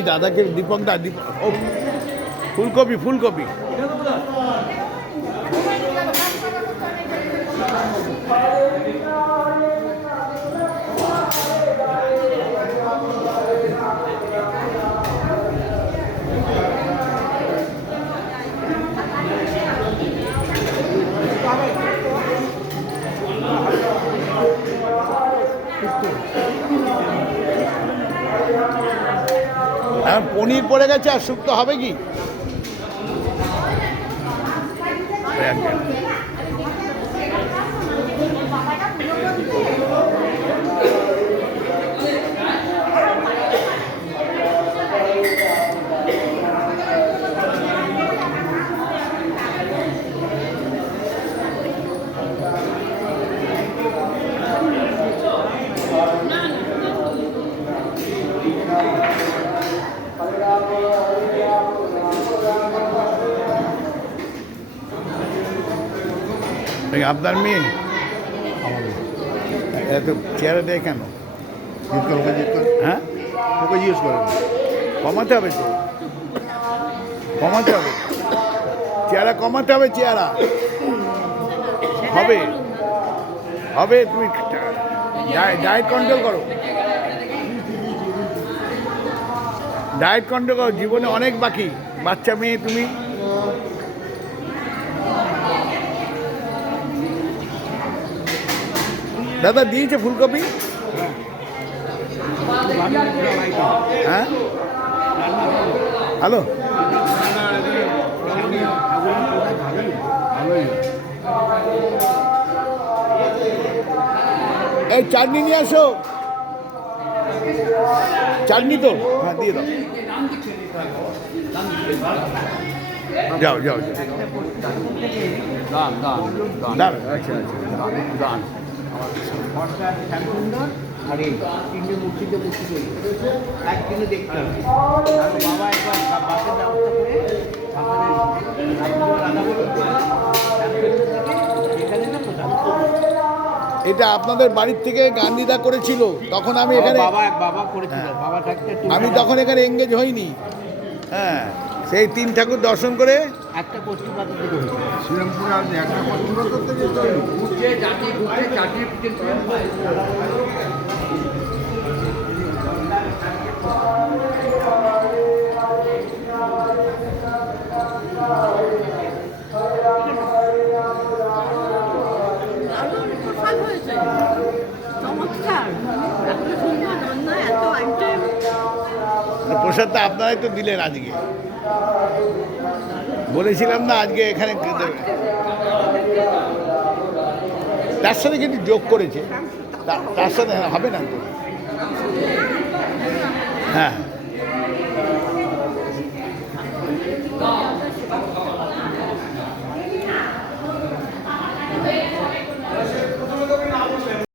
ওই দাদাকে দীপকদা ও ফুলকপি ফুলকপি পনির পড়ে গেছে আর শুক্তো হবে কি আপনার মেয়ে এত চেয়ারে দেয় কেন? হ্যাঁ ওকে জিজ্ঞেস করেন। কমাতে হবে তো, কমাতে হবে, চেহারা কমাতে হবে, চেহারা হবে হবে। তুমি ডায়েট কন্ট্রোল করো, ডায়েট কন্ট্রোল করো, জীবনে অনেক বাকি। বাচ্চা মেয়ে তুমি। দাদা দিয়েছে ফুলকপি? হ্যাঁ হ্যালো, এই চাটনি নিয়ে আসো, চাটনি তো হ্যাঁ দিয়ে দাও, যাও যাও দাঁড়। আচ্ছা আচ্ছা আর এই তিনটে মূর্তিতে মূর্তি তৈরি একদিনে দেখতে হবে। বাবা একবার বাসের ব্যবস্থা করে এখানে না কোথাও। এটা আপনাদের বাড়ির থেকে গান্ধীদা করেছিল, তখন আমি এখানে বাবা করেছিল, বাবা থাকতে আমি তখন এখানে এঙ্গেজ হইনি। হ্যাঁ, সেই তিন ঠাকুর দর্শন করে একটা পশ্চিম পাতা থেকে হয়েছে শ্রীরামপুরে আপনি একটা পছন্দ করতে ঘুরছে চাটনি ঘুরছে চাটনি প্রসাদটা আপনারাই তো দিলেন আজকে, বলেছিলাম না আজকে এখানে দেবে। তার সাথে কিন্তু যোগ করেছে, তার সাথে হবে না তো। হ্যাঁ